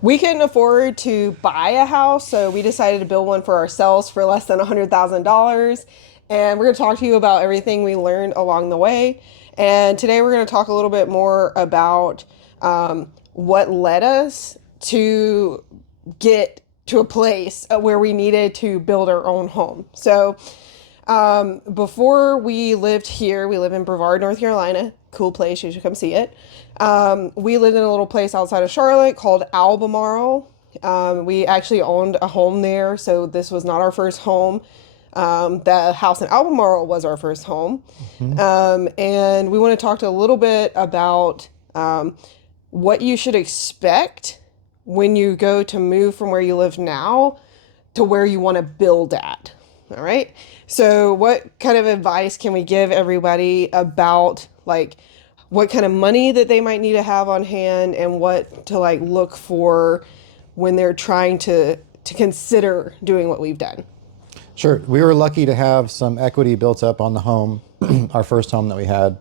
We couldn't afford to buy a house, so we decided to build one for ourselves for less than $100,000. And we're going to talk to you about everything we learned along the way. And today we're going to talk a little bit more about what led us to get to a place where we needed to build our own home. So before we lived here, we live in Brevard, North Carolina. Cool place. You should come see it. We lived in a little place outside of Charlotte called Albemarle. We actually owned a home there, so this was not our first home. The house in Albemarle was our first home. And we want to talk to a little bit about what you should expect when you go to move from where you live now to where you want to build at. All right. So what kind of advice can we give everybody about like what kind of money that they might need to have on hand and what to like look for when they're trying to consider doing what we've done? Sure. We were lucky to have some equity built up on the home, our first home that we had,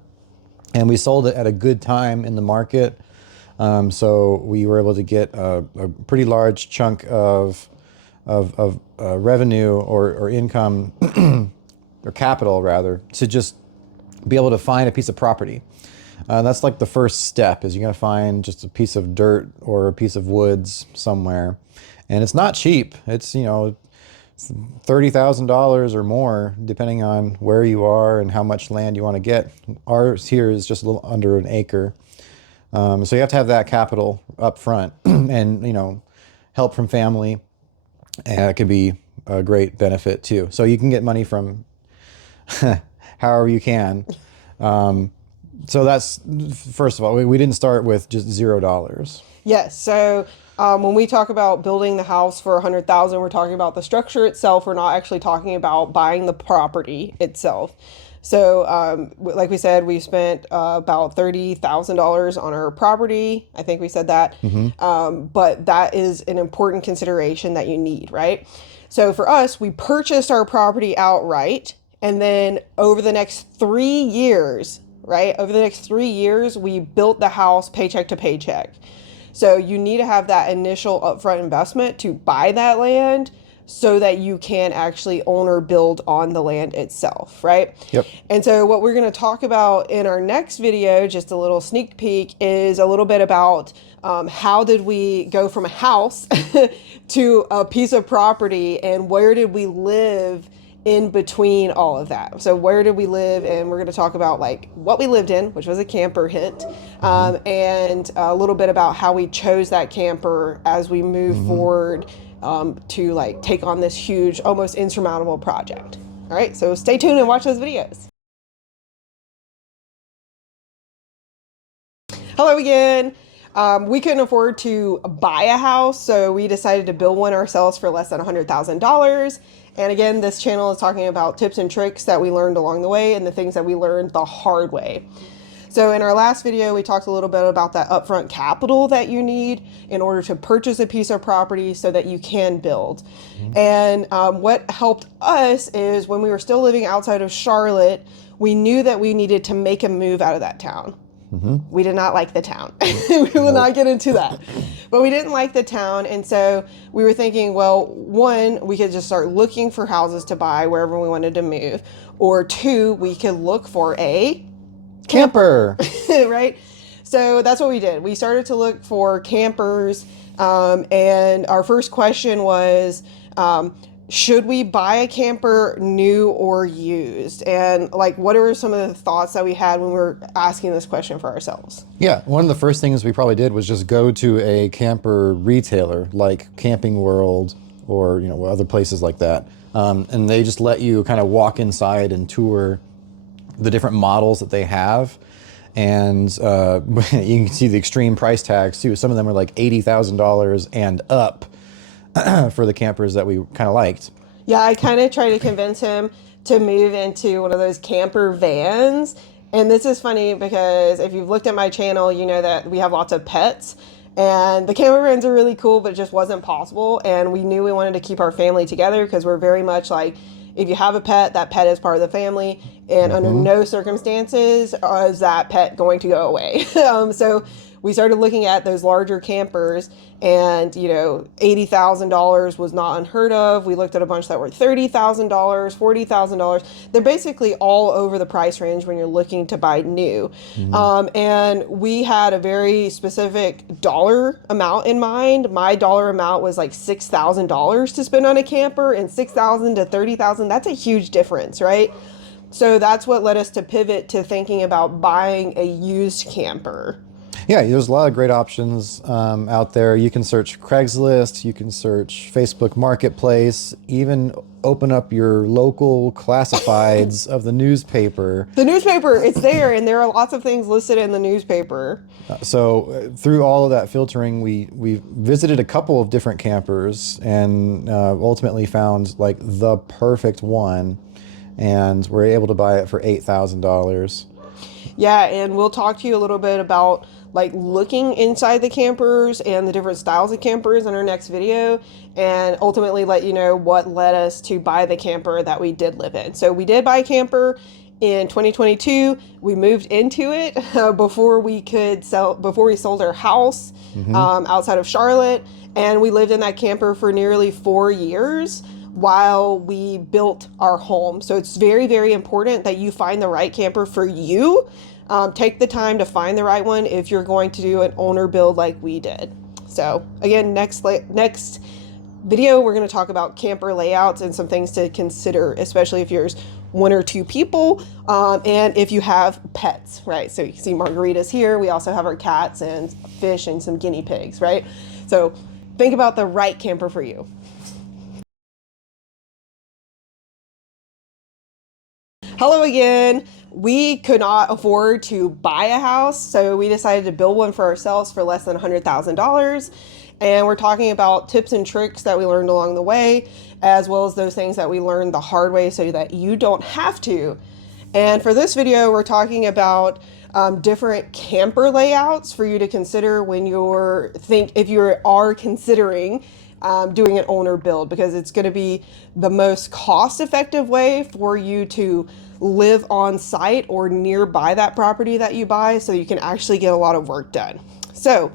and we sold it at a good time in the market. So we were able to get a pretty large chunk of revenue or income or capital rather to just be able to find a piece of property. That's like the first step is you're going to find just a piece of dirt or a piece of woods somewhere. And it's not cheap. It's, $30,000 or more, depending on where you are and how much land you want to get. Ours here is just a little under an acre. So you have to have that capital up front and, help from family. It could be a great benefit too. So you can get money from however you can. So that's, first of all, we didn't start with just $0. Yes. So when we talk about building the house for 100,000, we're talking about the structure itself. We're not actually talking about buying the property itself. So like we said, we spent about $30,000 on our property. I think we said that. But that is an important consideration that you need, right? So for us, we purchased our property outright. And then over the next 3 years, right? Over the next 3 years, we built the house paycheck to paycheck. So you need to have that initial upfront investment to buy that land so that you can actually own or build on the land itself, right? Yep. And so what we're going to talk about in our next video, just a little sneak peek, is a little bit about how did we go from a house to a piece of property and where did we live in between all of that. So where did we live? And we're going to talk about like what we lived in, which was a camper hit, and a little bit about how we chose that camper as we move forward to like take on this huge, almost insurmountable project. All right, so stay tuned and watch those videos. Hello again. We couldn't afford to buy a house, so we decided to build one ourselves for less than $100,000. And again, this channel is talking about tips and tricks that we learned along the way and the things that we learned the hard way. So in our last video, we talked a little bit about that upfront capital that you need in order to purchase a piece of property so that you can build. And what helped us is when we were still living outside of Charlotte, we knew that we needed to make a move out of that town. We did not like the town. We will not get into that. But we didn't like the town. And so we were thinking, well, one, we could just start looking for houses to buy wherever we wanted to move. Or two, we could look for a Camper. right? So that's what we did. We started to look for campers. And our first question was, should we buy a camper new or used? And like, what are some of the thoughts that we had when we were asking this question for ourselves? Yeah, one of the first things we probably did was just go to a camper retailer like Camping World or other places like that, and they just let you kind of walk inside and tour the different models that they have, and you can see the extreme price tags too. Some of them are like $80,000 and up. For the campers that we kind of liked. Yeah, I kind of tried to convince him to move into one of those camper vans. And this is funny because if you've looked at my channel, you know that we have lots of pets. And the camper vans are really cool, but it just wasn't possible. And we knew we wanted to keep our family together because we're very much like, if you have a pet, that pet is part of the family. And under no circumstances is that pet going to go away. So we started looking at those larger campers, and $80,000 was not unheard of. We looked at a bunch that were $30,000, $40,000. They're basically all over the price range when you're looking to buy new. Hmm. And we had a very specific dollar amount in mind. My dollar amount was like $6,000 to spend on a camper, and 6,000 to 30,000, that's a huge difference, right? So that's what led us to pivot to thinking about buying a used camper. Yeah, there's a lot of great options out there. You can search Craigslist, you can search Facebook Marketplace, even open up your local classifieds of the newspaper. The newspaper, it's there, and there are lots of things listed in the newspaper. Through all of that filtering, we visited a couple of different campers and ultimately found like the perfect one, and we're able to buy it for $8,000. Yeah, and we'll talk to you a little bit about like looking inside the campers and the different styles of campers in our next video, and ultimately let you know what led us to buy the camper that we did live in. So we did buy a camper in 2022. We moved into it before we sold our house outside of Charlotte, and we lived in that camper for nearly 4 years while we built our home. So it's very, very important that you find the right camper for you. Take the time to find the right one if you're going to do an owner build like we did. So again, next video, we're going to talk about camper layouts and some things to consider, especially if you're one or two people, and if you have pets, right? So you can see Margarita's here. We also have our cats and fish and some guinea pigs, right? So think about the right camper for you. Hello again. We could not afford to buy a house, so we decided to build one for ourselves for less than $100,000. And we're talking about tips and tricks that we learned along the way, as well as those things that we learned the hard way so that you don't have to. And for this video, we're talking about different camper layouts for you to consider when if you are considering doing an owner build, because it's going to be the most cost-effective way for you to live on site or nearby that property that you buy, so you can actually get a lot of work done. So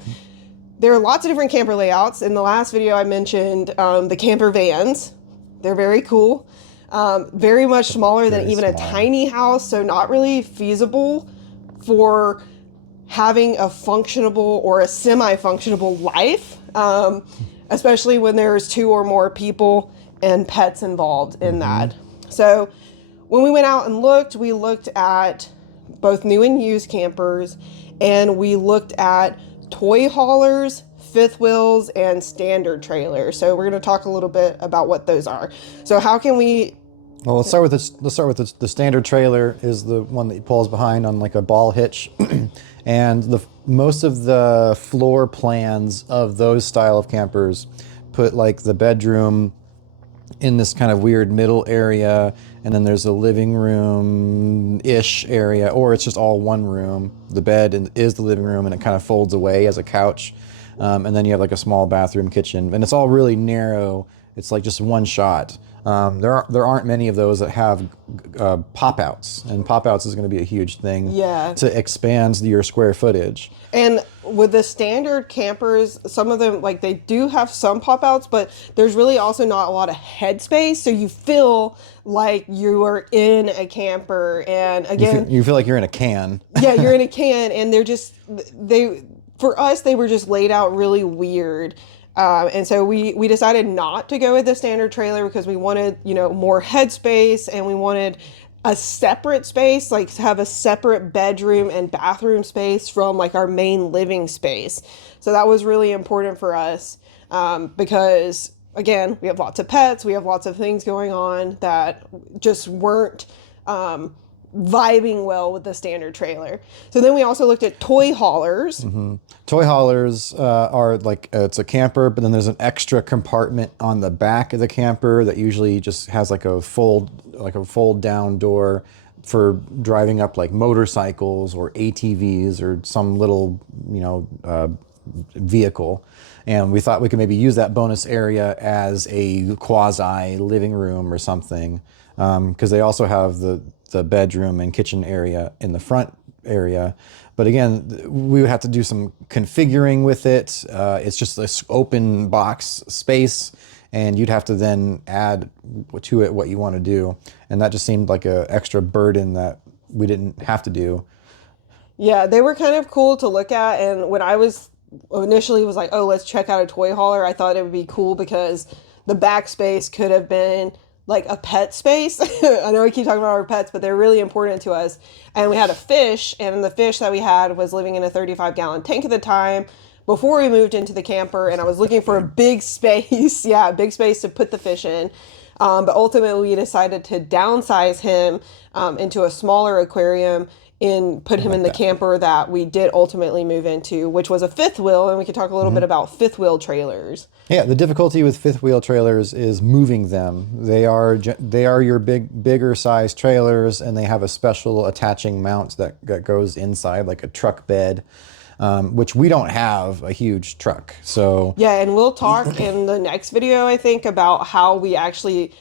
there are lots of different camper layouts. In the last video, I mentioned the camper vans. They're very cool. Very much smaller than even a tiny house, so not really feasible for having a functionable or a semi-functionable life, especially when there's two or more people and pets involved in that. So when we went out and looked, we looked at both new and used campers, and we looked at toy haulers, fifth wheels, and standard trailers. So we're going to talk a little bit about what those are. So how can we... Well, let's start with this. Let's start with this. The standard trailer is the one that pulls behind on like a ball hitch, and most of the floor plans of those style of campers put like the bedroom in this kind of weird middle area, and then there's a living room-ish area, or it's just all one room. The bed is the living room, and it kind of folds away as a couch, and then you have like a small bathroom, kitchen, and it's all really narrow. It's like just one shot. There aren't many of those that have pop-outs, and pop-outs is going to be a huge thing to expand your square footage. And with the standard campers, some of them, like, they do have some pop-outs, but there's really also not a lot of headspace, so you feel like you are in a camper. And again, you feel like you're in a can. Yeah, you're in a can, and for us, they were just laid out really weird. And so we decided not to go with the standard trailer because we wanted, more headspace, and we wanted a separate space, like to have a separate bedroom and bathroom space from like our main living space. So that was really important for us, because again, we have lots of pets, we have lots of things going on that just weren't vibing well with the standard trailer. So then we also looked at toy haulers. Mm-hmm. Toy haulers are like, it's a camper, but then there's an extra compartment on the back of the camper that usually just has like a fold down door for driving up like motorcycles or ATVs or some little, vehicle. And we thought we could maybe use that bonus area as a quasi living room or something, because they also have the bedroom and kitchen area in the front area. But again, we would have to do some configuring with it. It's just this open box space, and you'd have to then add to it what you want to do. And that just seemed like a extra burden that we didn't have to do. Yeah, they were kind of cool to look at. And when I was initially was like, oh, let's check out a toy hauler, I thought it would be cool because the backspace could have been like a pet space. I know we keep talking about our pets, but they're really important to us. And we had a fish, and the fish that we had was living in a 35-gallon tank at the time before we moved into the camper. And I was looking for a big space, yeah, a big space to put the fish in. But ultimately, we decided to downsize him into a smaller aquarium and put him in the camper that we did ultimately move into, which was a fifth wheel. And we could talk a little bit about fifth wheel trailers. Yeah, the difficulty with fifth wheel trailers is moving them. They are your bigger size trailers, and they have a special attaching mount that goes inside like a truck bed, which we don't have a huge truck. So Yeah, and we'll talk in the next video, I think, about how we actually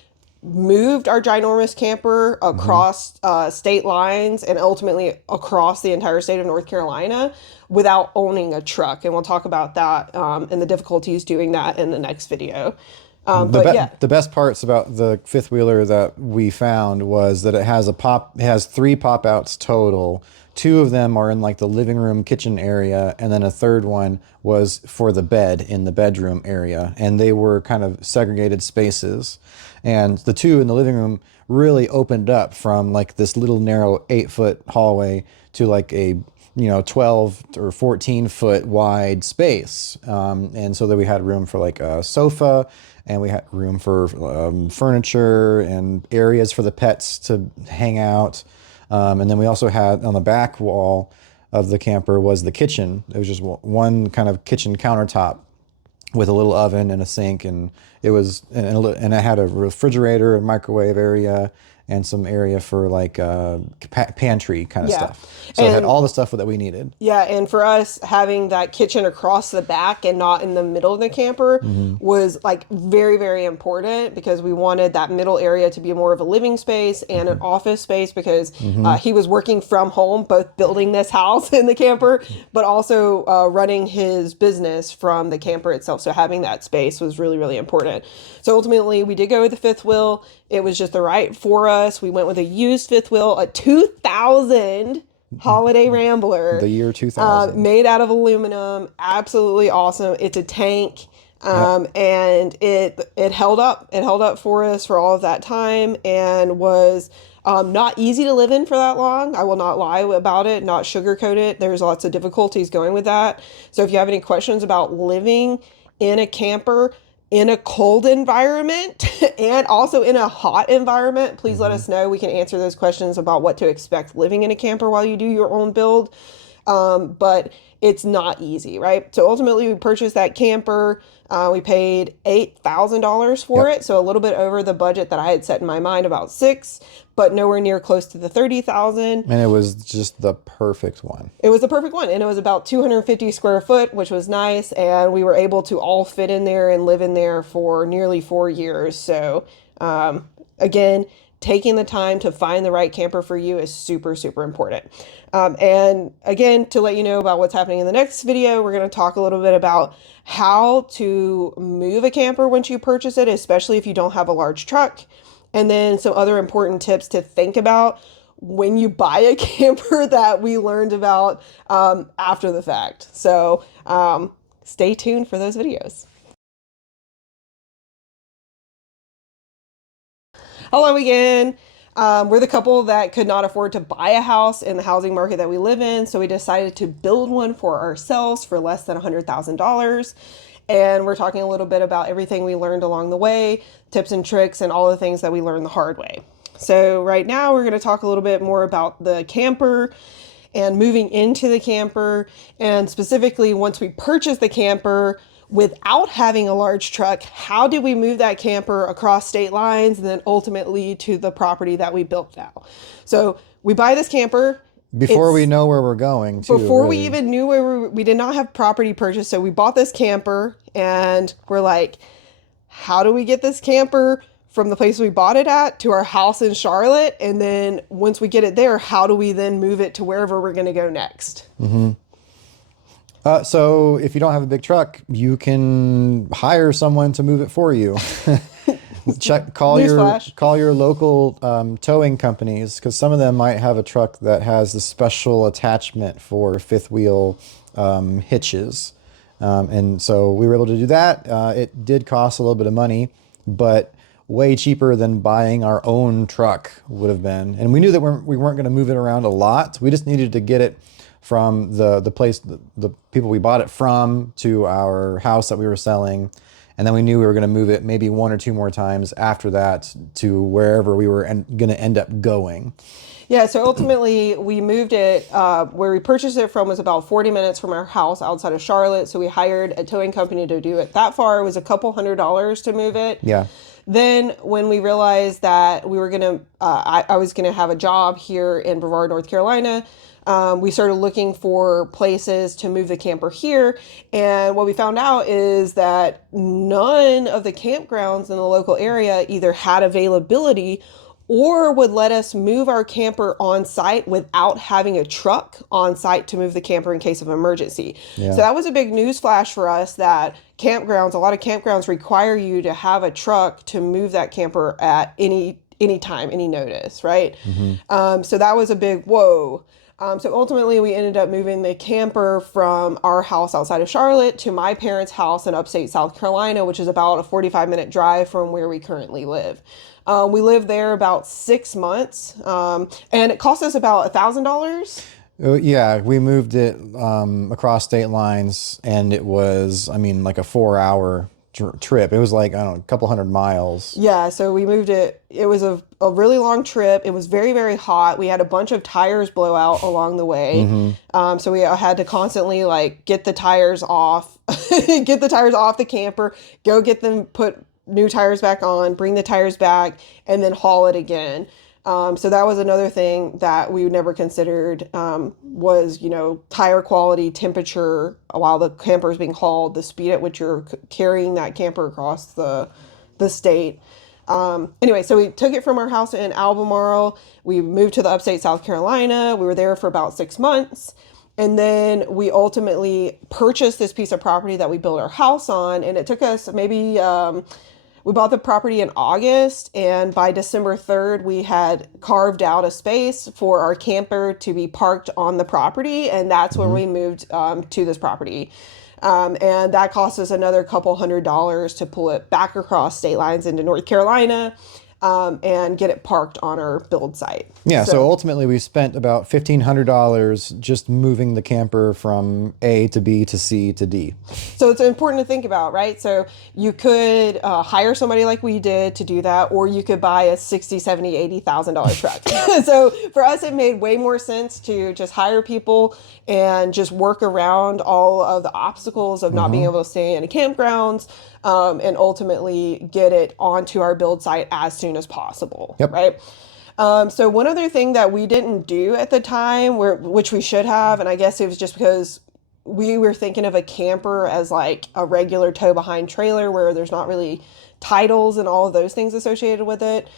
moved our ginormous camper across state lines and ultimately across the entire state of North Carolina without owning a truck. And we'll talk about that and the difficulties doing that in the next video. But yeah. the best parts about the fifth wheeler that we found was that it has 3 pop outs total. 2 of them are in like the living room kitchen area, and then a third one was for the bed in the bedroom area, and they were kind of segregated spaces. And the 2 in the living room really opened up from like this little narrow 8-foot hallway to like a 12 or 14-foot wide space. And so that we had room for like a sofa, and we had room for furniture and areas for the pets to hang out. And then we also had on the back wall of the camper was the kitchen. It was just one kind of kitchen countertop with a little oven and a sink, and and I had a refrigerator and microwave area and some area for like pantry kind of stuff. So it had all the stuff that we needed. Yeah, and for us, having that kitchen across the back and not in the middle of the camper was like very, very important because we wanted that middle area to be more of a living space and an office space because he was working from home, both building this house in the camper, but also running his business from the camper itself. So having that space was really, really important. So ultimately, we did go with the fifth wheel. It was just the right for us. We went with a used fifth wheel, a 2000 Holiday Rambler. The year 2000. Made out of aluminum. Absolutely awesome. It's a tank. And it held up. It held up for us for all of that time and was not easy to live in for that long. I will not lie about it, not sugarcoat it. There's lots of difficulties going with that. So if you have any questions about living in a camper, in a cold environment and also in a hot environment, please let us know. We can answer those questions about what to expect living in a camper while you do your own build. But it's not easy, right? So ultimately we purchased that camper. We paid $8,000 for it. So a little bit over the budget that I had set in my mind, about 6, but nowhere near close to the 30,000. And it was just the perfect one. It was the perfect one. And it was about 250 square foot, which was nice. And we were able to all fit in there and live in there for nearly 4 years. So, again, taking the time to find the right camper for you is super, super important. And again, to let you know about what's happening in the next video, we're going to talk a little bit about how to move a camper once you purchase it, especially if you don't have a large truck. And then some other important tips to think about when you buy a camper that we learned about after the fact. So stay tuned for those videos. Hello again. We're the couple that could not afford to buy a house in the housing market that we live in, so we decided to build one for ourselves for less than $100,000. And we're talking a little bit about everything we learned along the way, tips and tricks, and all the things that we learned the hard way. So right now we're going to talk a little bit more about the camper and moving into the camper, and specifically once we purchase the camper, without having a large truck, how did we move that camper across state lines and then ultimately to the property that we built now? So we buy this camper. Before we know where we're going, too. Before we even knew where we did not have property purchase. So we bought this camper and we're like, how do we get this camper from the place we bought it at to our house in Charlotte. And then once we get it there, how do we then move it to wherever we're going to go next? So if you don't have a big truck, you can hire someone to move it for you. Call your local towing companies, because some of them might have a truck that has the special attachment for fifth wheel hitches. And so we were able to do that. It did cost a little bit of money, but way cheaper than buying our own truck would have been. And we knew that we weren't going to move it around a lot. We just needed to get it from the place, the people we bought it from, to our house that we were selling. And then we knew we were going to move it maybe one or two more times after that to wherever we were going to end up going. Yeah, so ultimately we moved it, where we purchased it from was about 40 minutes from our house outside of Charlotte. So we hired a towing company to do it that far. It was a couple $100s to move it. Yeah. Then when we realized that we were going to, I was going to have a job here in Brevard, North Carolina, we started looking for places to move the camper here. And what we found out is that none of the campgrounds in the local area either had availability or would let us move our camper on site without having a truck on site to move the camper in case of emergency. Yeah. So that was a big news flash for us, that campgrounds, a lot of campgrounds require you to have a truck to move that camper at any time, any notice, right? So that was a big whoa. So ultimately, we ended up moving the camper from our house outside of Charlotte to my parents' house in upstate South Carolina, which is about a 45-minute drive from where we currently live. We lived there about 6 months, and it cost us about $1,000. Yeah, we moved it across state lines, and it was, like a 4-hour trip. It was like, I don't know, a couple hundred miles. Yeah, so we moved it. It was a really long trip. It was very, very hot. We had a bunch of tires blow out along the way. So we had to constantly get the tires off, get the tires off the camper, go get them, put new tires back on, bring the tires back, and then haul it again. So that was another thing that we never considered, was, tire quality, temperature, while the camper is being hauled, the speed at which you're carrying that camper across the state. Anyway, so we took it from our house in Albemarle. We moved to the upstate South Carolina. We were there for about 6 months. And then we ultimately purchased this piece of property that we built our house on. And it took us maybe, we bought the property in August, and by December 3rd, we had carved out a space for our camper to be parked on the property. And that's when we moved to this property. And that cost us another couple $100s to pull it back across state lines into North Carolina, and get it parked on our build site. Yeah, so ultimately we spent about $1,500 just moving the camper from A to B to C to D. So it's important to think about, right? So you could hire somebody like we did to do that, or you could buy a $60,000, $70,000, $80,000 truck. So for us, it made way more sense to just hire people and just work around all of the obstacles of not being able to stay in a campgrounds, and ultimately get it onto our build site as soon as possible, right? So one other thing that we didn't do at the time, which we should have, and I guess it was just because we were thinking of a camper as like a regular tow behind trailer where there's not really titles and all of those things associated with it.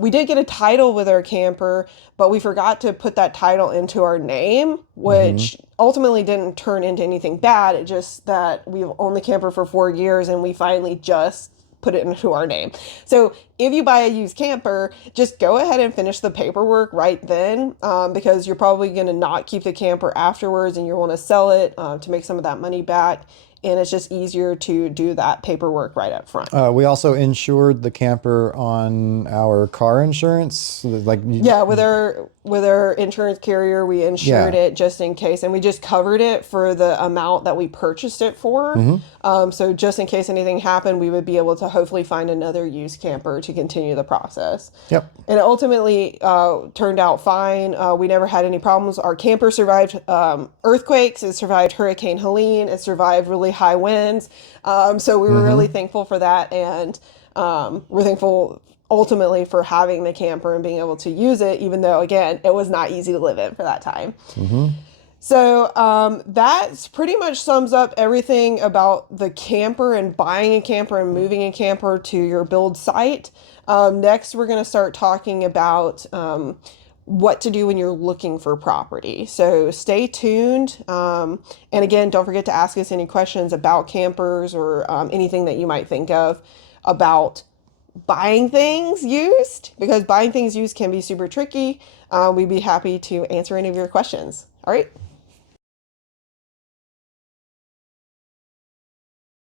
We did get a title with our camper, but we forgot to put that title into our name, which ultimately didn't turn into anything bad. It just that we've owned the camper for 4 years and we finally just put it into our name. So if you buy a used camper, just go ahead and finish the paperwork right then, because you're probably going to not keep the camper afterwards and you want to sell it to make some of that money back. And it's just easier to do that paperwork right up front. We also insured the camper on our car insurance. With our insurance carrier, we insured it just in case, and we just covered it for the amount that we purchased it for. So just in case anything happened, we would be able to hopefully find another used camper to continue the process. Yep. And it ultimately turned out fine. We never had any problems. Our camper survived earthquakes. It survived Hurricane Helene. It survived really high winds. So we were really thankful for that. And we're thankful ultimately for having the camper and being able to use it, even though, again, it was not easy to live in for that time. That pretty much sums up everything about the camper and buying a camper and moving a camper to your build site. Next, we're going to start talking about what to do when you're looking for property. So stay tuned. And again, don't forget to ask us any questions about campers or anything that you might think of about buying things used, because buying things used can be super tricky. We'd be happy to answer any of your questions. All right.